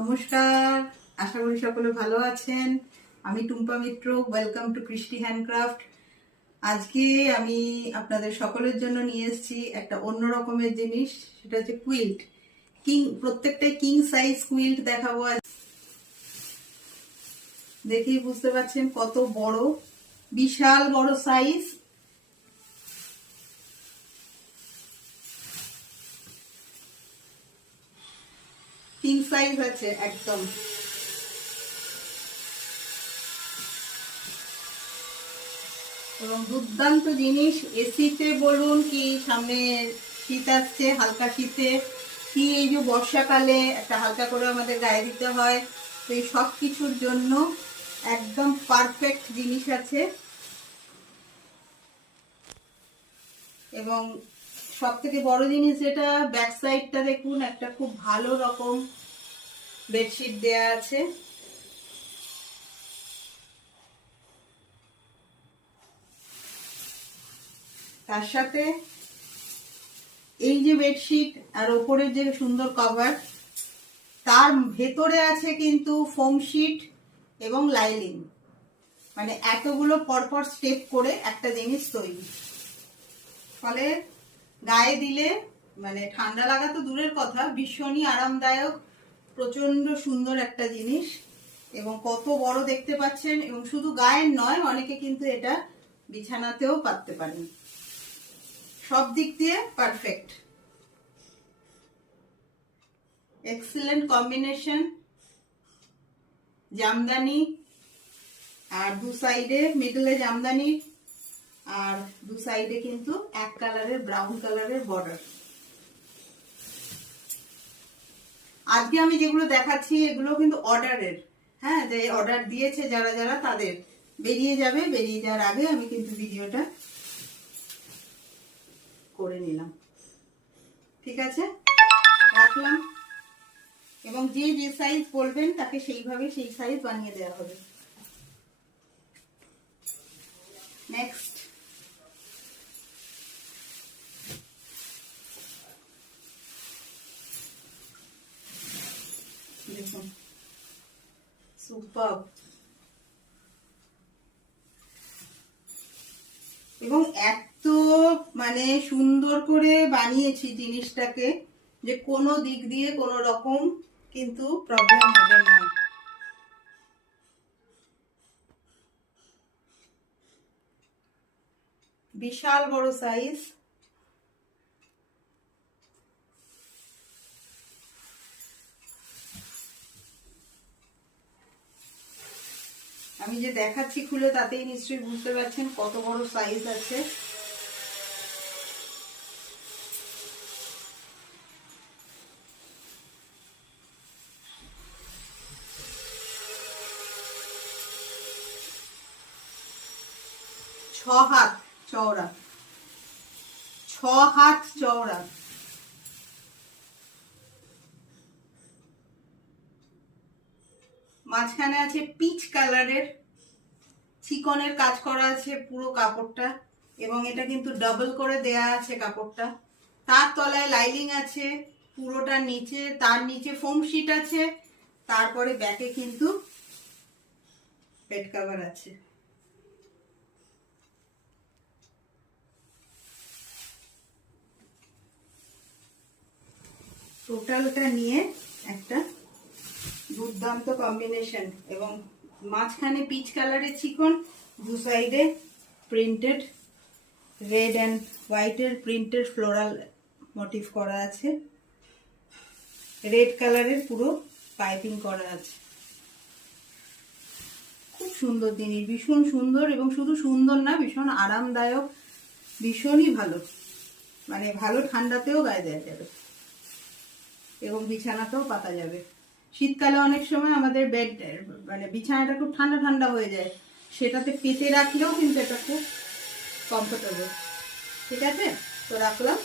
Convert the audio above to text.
নমস্কার, আশা করি সকলে ভালো আছেন। আমি টুম্পা মিত্র, ওয়েলকাম টু কৃষ্টি হ্যান্ডক্রাফট। আজকে আমি আপনাদের সকলের জন্য নিয়ে এসেছি একটা অন্য রকমের জিনিস, সেটা হচ্ছে কুইল্ট। প্রত্যেকটাই কিং সাইজ কুইল্ট দেখাবো আজ। দেখেই বুঝতে পারছেন কত বড়, বিশাল বড় সাইজ। কিং সাইজ আছে একদম। এবং দুর্দান্ত জিনিস, এসিতে বলুন কি সামনে শীত আসছে, হালকা শীতে কি এই যে বর্ষাকালে একটা হালকা করে আমাদের গায়ে দিতে হয়, তো এই সব কিছুর জন্য একদম পারফেক্ট জিনিস আছে। এবং সব থেকে বড় জিনিস যেটা, ব্যাক সাইডটা দেখুন, একটা খুব ভালো রকম বেডশিট দেয়া আছে। তার সাথে এই যে বেডশিট আর ওপরের যে সুন্দর কভার, তার ভেতরে আছে কিন্তু ফোম শিট এবং লাইলিং, মানে এতগুলো পরপর স্টেপ করে একটা জিনিস তৈরি। ফলে গায়ে দিলে মানে ঠান্ডা লাগা তো দূরের কথা, ভীষণই আরামদায়ক, প্রচন্ড সুন্দর একটা জিনিস। এবং কত বড় দেখতে পাচ্ছেন, এবং শুধু গায়ের নয়, অনেকে কিন্তু এটা বিছানাতেও পাততে পারেন। সব দিক দিয়ে পারফেক্ট, এক্সিলেন্ট কম্বিনেশন। জামদানি আর দু সাইডে, মিডলে জামদানি আর দু সাইডে কিন্তু এক কালারের ব্রাউন কালারের বর্ডার। আজকে আমি যেগুলো দেখাচ্ছি এগুলো কিন্তু অর্ডারের, হ্যাঁ, যে অর্ডার দিয়েছে যারা যারা তাদের বেরিয়ে যাবে। বেরিয়ে যাওয়ার আগে আমি কিন্তু ভিডিওটা করে নিলাম। ঠিক আছে, রাখলাম। এবং যে যে সাইজ বলবেন তাকে সেইভাবে সেই সাইজ বানিয়ে দেওয়া হবে। নেক্সট, দেখুন, সুপার। এবং এত মানে সুন্দর করে বানিয়েছি জিনিসটাকে যে কোনো দিক দিয়ে কোনো রকম কিন্তু প্রবলেম হবে না। বিশাল বড় সাইজ। আমি যে দেখাচ্ছি খুলে তাতেই নিশ্চয়ই বুঝতে পারছেন কত বড় সাইজ আছে। ছ হাত চওড়া, 6 হাত চওড়া। মাঝখানে আছে পিচ কালারের চিকনের কাজ করা আছে পুরো কাপড়টা, এবং এটা কিন্তু ডাবল করে দেয়া আছে কাপড়টা। তার তলায় লাইলিং আছে পুরোটা নিচে, তার নিচে ফোম শিট আছে, তারপরে ব্যাকে কিন্তু বেড কভার আছে। টোটালটা নিয়ে একটা দুর্দান্ত কম্বিনেশন। এবং মাঝখানে পিচ কালারের চিকন, দু সাইডে প্রিন্টেড রেড অ্যান্ড হোয়াইটের প্রিন্টেড ফ্লোরাল মোটিভ করা আছে, রেড কালারের পুরো পাইপিং করা আছে। খুব সুন্দর জিনিস, ভীষণ সুন্দর। এবং শুধু সুন্দর না, ভীষণ আরামদায়ক, ভীষণই ভালো, মানে ভালো ঠান্ডাতেও গায়ে দেওয়া যাবে এবং বিছানাতেও পাতা যাবে। শীতকালে অনেক সময় আমাদের বেড মানে বিছানাটা খুব ঠান্ডা ঠান্ডা হয়ে যায়, সেটাতে পেতে রাখলেও কিন্তু এটা খুব কমফোর্টেবল। ঠিক আছে, তো রাখলাম।